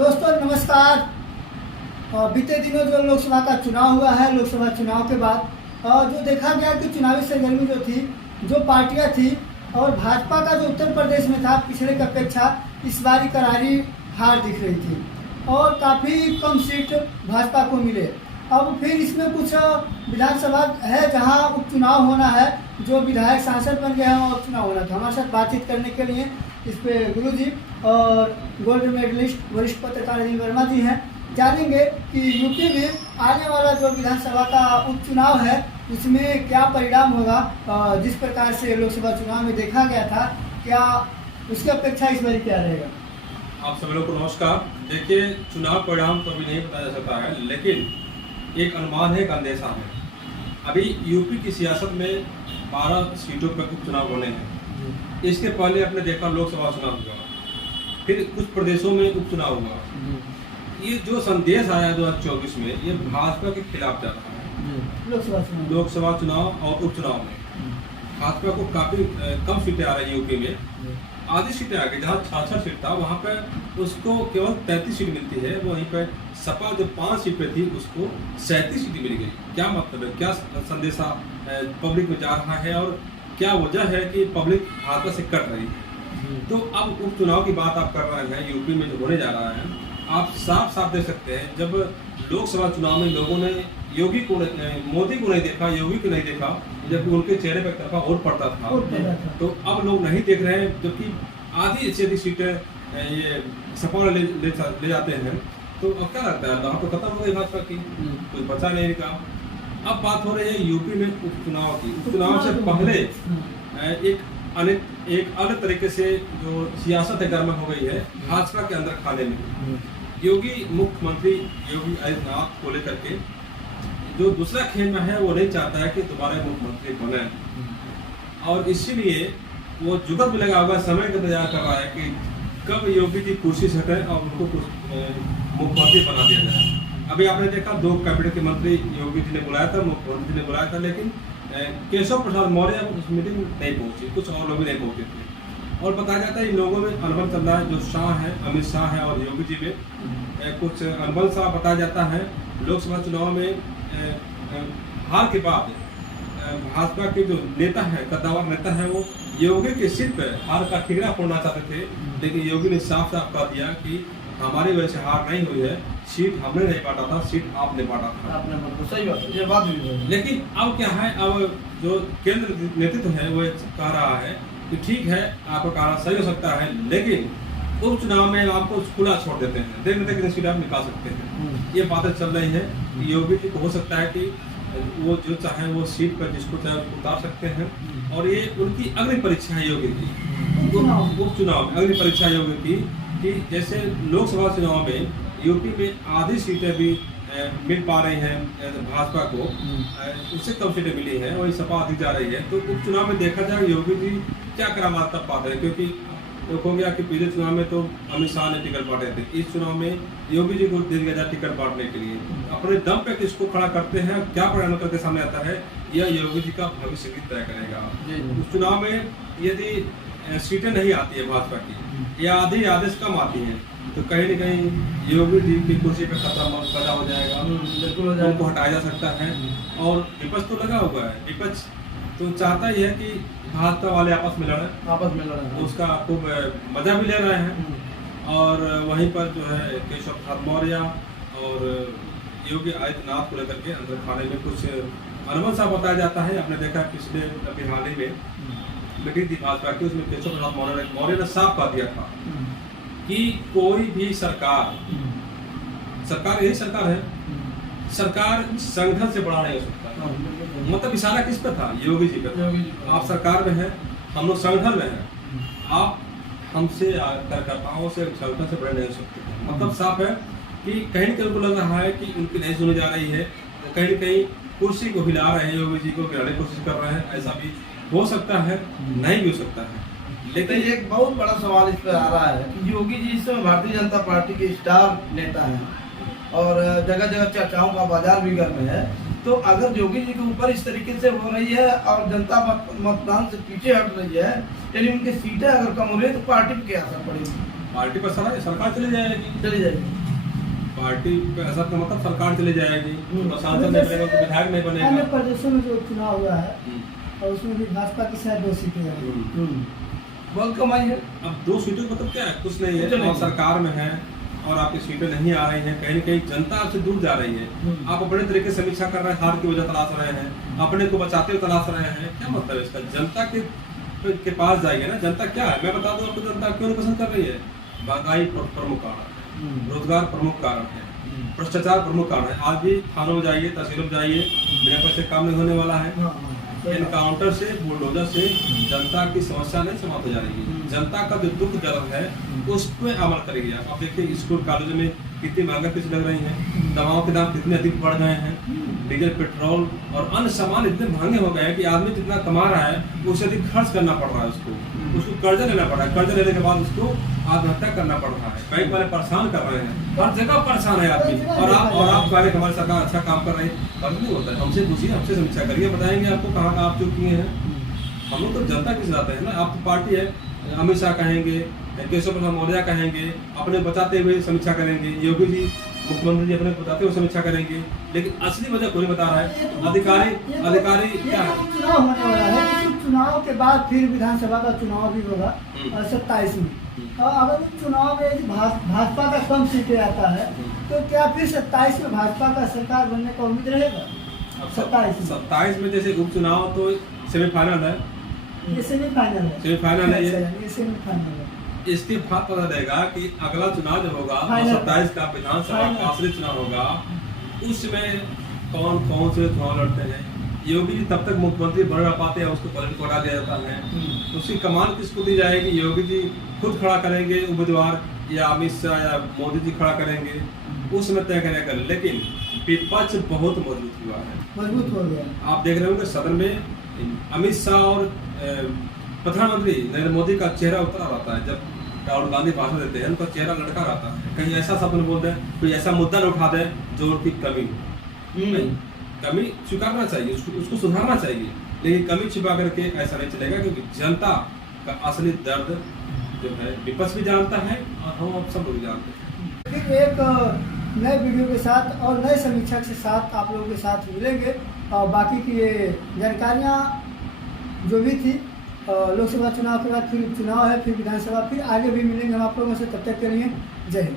दोस्तों नमस्कार। बीते दिनों जो लोकसभा का चुनाव हुआ है, लोकसभा चुनाव के बाद जो देखा गया कि चुनावी सरगर्मी जो थी, जो पार्टियां थी और भाजपा का जो उत्तर प्रदेश में था पिछले की अपेक्षा इस बारी करारी हार दिख रही थी और काफ़ी कम सीट भाजपा को मिले। अब फिर इसमें कुछ विधानसभा है जहां उपचुनाव होना है, जो विधायक सांसद बन गए हैं और चुनाव होना था। हमारे साथ बातचीत करने के लिए इस पे गुरु जी और गोल्ड मेडलिस्ट वरिष्ठ पत्रकार अनिल वर्मा जी हैं। जानेंगे कि यूपी में आने वाला जो विधानसभा का उपचुनाव है उसमें क्या परिणाम होगा। जिस प्रकार से लोकसभा चुनाव में देखा गया था, क्या उसकी अपेक्षा इस बार क्या रहेगा? आप सभी लोग को नमस्कार। देखिए, चुनाव परिणाम तो अभी नहीं बताया जा सकता है, लेकिन एक अनुमान है, एक अंदेशा है। अभी यूपी की सियासत में 12 सीटों पर उपचुनाव होने हैं। इसके पहले आपने देखा लोकसभा चुनाव हुआ, फिर कुछ प्रदेशों में उपचुनाव हुआ। ये जो संदेश आया 2024 में, ये भाजपा के खिलाफ जा रहा है। लोकसभा चुनाव और उपचुनाव में भाजपा को काफी कम सीटें आ रही है। यूपी में आधी सीटें आ गई। जहाँ 66 सीट था वहाँ पे उसको केवल 33 सीट मिलती है। वहीं पर सपा जो 5 सीटें थी उसको 37 सीटें मिल गई। क्या मतलब है, क्या संदेशा पब्लिक में जा रहा है और क्या वजह है कि पब्लिक भाजपा से कट रही है? तो अब उपचुनाव की बात आप कर रहे हैं, यूपी में जो होने जा रहा है, आप साफ साफ देख सकते हैं। जब लोकसभा चुनाव में लोगों ने योगी को मोदी को नहीं देखा, योगी को नहीं देखा, जबकि उनके चेहरे पर तरफा और पड़ता था, तो अब लोग नहीं देख रहे हैं। जबकि आधी से अधिक सीटें ये सपा ले जाते हैं, तो अब क्या लगता है, तो खत्म हो गई भाजपा की, कुछ बचा नहीं का। अब बात हो रही है यूपी में उपचुनाव की। उपचुनाव से पहले एक अलग तरीके से जो सियासत है गर्म हो गई है भाजपा के अंदर खाने में। योगी मुख्यमंत्री योगी आदित्यनाथ को लेकर के जो दूसरा खेल में है, वो नहीं चाहता है कि दोबारा मुख्यमंत्री बने, और इसीलिए वो जुगत में लगा हुआ समय का इंतजार कर रहा है कि कब योगी जी कुर्सी से हटे और उनको मुख्यमंत्री बना दिया जाए। अभी आपने देखा 2 कैबिनेट के मंत्री योगी जी ने बुलाया था, मुख्यमंत्री ने बुलाया था, लेकिन केशव प्रसाद मौर्य उस मीटिंग में नहीं पहुंचे, कुछ और लोग भी नहीं पहुंचे थे। और बताया जाता है इन लोगों में अनबन चल रहा है, जो शाह है, अमित शाह है, और योगी जी में कुछ अनबन सा बताया जाता है। लोकसभा चुनाव में हार के बाद भाजपा के जो नेता है, कद्दावर नेता है, वो योगी के सिर पर हार का ठिकरा फोड़ना चाहते थे, लेकिन योगी ने साफ साफ कह दिया कि हमारी वजह से हार नहीं हुई है, सीट हमने नहीं बांटा था, सीट आपने बांटा था। आपने सही बात है, ये बात भी है। लेकिन अब क्या है, अब जो केंद्र नेतृत्व है वो कह रहा है कि ठीक है, आपका कहना सही हो सकता है, लेकिन उपचुनाव में आपको खुला छोड़ देते हैं, देखते कितनी सीट आप निकाल सकते हैं। ये बातें चल रही है। योगी जी को हो सकता है कि वो जो चाहे वो सीट पर जिसको चाहे उतार सकते हैं, और ये उनकी अग्नि परीक्षा है योगी की। उपचुनाव में अग्नि परीक्षा योगी की कि जैसे लोकसभा चुनाव में यूपी में आधी सीटें भी मिल पा रही हैं भाजपा को, उससे कम सीटें मिली हैं, वही सपा अधिक जा रही है। तो उपचुनाव में देखा जाए योगी जी क्या करामात कर पाते हैं, क्योंकि हो गया कि पिछले चुनाव में तो अमित शाह ने टिकट बांटे थे, इस चुनाव में योगी जी को दे दिया जाए टिकट बांटने के लिए। अपने दम पे किसको खड़ा करते हैं, क्या परिणाम करके सामने आता है, यह योगी जी का भविष्य भी तय करेगा। उस चुनाव में यदि सीटें नहीं आती है भाजपा की, या आधी आदेश कम आती हैं, तो कहीं न कहीं योगी जी की कुर्सी पे खतरा पैदा हो जाएगा, उनको हटाया जा सकता है। और विपक्ष तो लगा हुआ है, विपक्ष तो चाहता ही है कि भाजपा वाले आपस में लड़े, उसका खूब मजा भी ले रहे हैं। और वहीं पर जो है केशव प्रसाद मौर्य और योगी आदित्यनाथ को लेकर के अंदर खाने में कुछ अनबन सा बताया जाता है। आपने देखा पिछले अभी हाल ही में मीटिंग थी भाजपा की, उसमें केशव प्रसाद मौर्य ने साफ कह दिया था कि कोई भी सरकार यही सरकार है, सरकार संगठन से बड़ा नहीं हो सकता। मतलब इशारा किस पे था, योगी जी पे। आप सरकार में हैं, हम लोग संगठन में हैं, आप हमसे कार्यकर्ताओं से संगठन से बड़े नहीं हो सकते। मतलब साफ है कि कहीं न कहीं उनको लग रहा है कि उनकी नहीं सुनी जा रही है, कहीं न कहीं कुर्सी को हिला रहे हैं, योगी जी को गिराने की कोशिश कर रहे हैं। ऐसा भी हो सकता है, नहीं भी हो सकता है। लेकिन एक बहुत बड़ा सवाल इस पर आ रहा है कि योगी जी इस समय भारतीय जनता पार्टी के स्टार नेता हैं और जगह जगह चर्चाओं का बाजार भी गर्म है। तो अगर योगी जी के ऊपर इस तरीके से हो रही है और जनता मतदान से पीछे हट रही है, यानी उनकी सीटें अगर कम हो रही है, तो पार्टी पे क्या असर पड़ेगी? पार्टी पर सरकार चली जाएगी। चली जाएगी। पार्टी पे असर का मतलब सरकार चली जाएगी, तो सांसद नहीं बनेगा, तो विधायक नहीं अन्य बनेगा। प्रदेशों में जो चुनाव हुआ है और उसमें भी भाजपा की शायद 2 सीटें हैं। बहुत कमाई है। अब 2 सीटों का मतलब क्या है, कुछ नहीं कुछ है। नहीं। आप सरकार में है और आपकी सीटें नहीं आ रही हैं, कहीं न कहीं जनता आपसे दूर जा रही है। आप अपने तरीके से समीक्षा कर रहे हैं, हार की वजह तलाश रहे हैं, अपने को बचाते हुए तलाश रहे हैं। क्या मतलब है इसका? जनता के पास जाइए ना। जनता क्या है मैं बता दूं आपको, जनता क्यों नहीं पसंद कर रही है। महंगाई प्रमुख कारण है, रोजगार प्रमुख कारण है, भ्रष्टाचार प्रमुख कारण है। आज भी थानों में जाइए, तहसीलों में जाइए, बिना पैसे काम नहीं होने वाला है। एनकाउंटर से, बुलडोजर से जनता की समस्या नहीं समाप्त हो जाएगी। जनता का जो दुख दर्द है उस पर अमल करेंगे आप। देखिए स्कूल कॉलेज में कितनी महंगा फीस लग रही है, दवाओं के दाम कितने अधिक बढ़ गए हैं, डीजल पेट्रोल और अन्य सामान इतने महंगे हो गए हैं कि आदमी जितना कमा रहा है उससे अधिक खर्च करना पड़ रहा है। उसको कर्जा लेना पड़ रहा है, कर्जा लेने के बाद उसको आत्महत्या करना पड़ रहा है। बैंक वाले परेशान कर रहे हैं, हर जगह परेशान है आदमी। और आप कह रहे हमारी सरकार अच्छा काम कर रही है, बंद नहीं होता है। हमसे पूछिए, हमसे समीक्षा करिए, बताएंगे आपको कहाँ आप जो किए हैं। हम लोग तो जनता के साथ है ना। आप तो पार्टी है, अमित शाह कहेंगे, केशव प्रसाद मौर्य कहेंगे, अपने बचाते हुए समीक्षा करेंगे, योगी जी मुख्यमंत्री जी अपने बताते हुए समीक्षा करेंगे, लेकिन असली वजह कोई बता रहा है। अधिकारी क्या है? चुनाव होने वाला है, इस चुनाव के बाद फिर विधानसभा का चुनाव भी होगा 27 में। और अगर उस चुनाव में भाजपा का कम सीटें आता है तो क्या फिर 27 में भाजपा का सरकार बनने का उम्मीद रहेगा? 27 में जैसे उपचुनाव तो सेमीफाइनल है, ये सेमीफाइनल है। सेमीफाइनल है ये सेमीफाइनल है। इसके बाद पता चलेगा कि अगला चुनाव जब होगा 27 का विधानसभा का आखिरी चुनाव होगा, उसमें कौन कौन से चुनाव लड़ते हैं। योगी जी तब तक मुख्यमंत्री बन ना पाते हैं, उसको पलट को हटा दिया जाता है। उसकी कमान किसको दी जाएगी? योगी जी खुद खड़ा करेंगे उम्मीदवार, या अमित शाह या मोदी जी खड़ा करेंगे, उसमें तय करेगा। लेकिन विपक्ष बहुत मजबूत हुआ है, मजबूत हो गया। आप देख रहे होंगे सदन में अमित शाह और प्रधानमंत्री नरेंद्र मोदी का चेहरा उतरा रहता है। जब राहुल गांधी भाषण देते हैं उनका चेहरा लटका रहता है। कहीं ऐसा शब्द नहीं बोलते हैं, कोई ऐसा मुद्दा न उठा दे जो उनकी कमी नहीं, कमी स्वीकारना चाहिए, उसको सुधारना चाहिए, लेकिन कमी छिपा करके ऐसा नहीं चलेगा। क्योंकि जनता का असली दर्द जो है विपक्ष भी जानता है और हम सब लोग जानते हैं। फिर एक नए वीडियो के साथ और नए समीक्षा के साथ आप लोगों के साथ मिलेंगे। और बाकी की ये जानकारियाँ जो भी थी लोकसभा चुनाव के बाद फिर चुनाव है, फिर विधानसभा, फिर आगे भी मिलेंगे हम आप लोगों से। तब तक के लिए जय हिंद।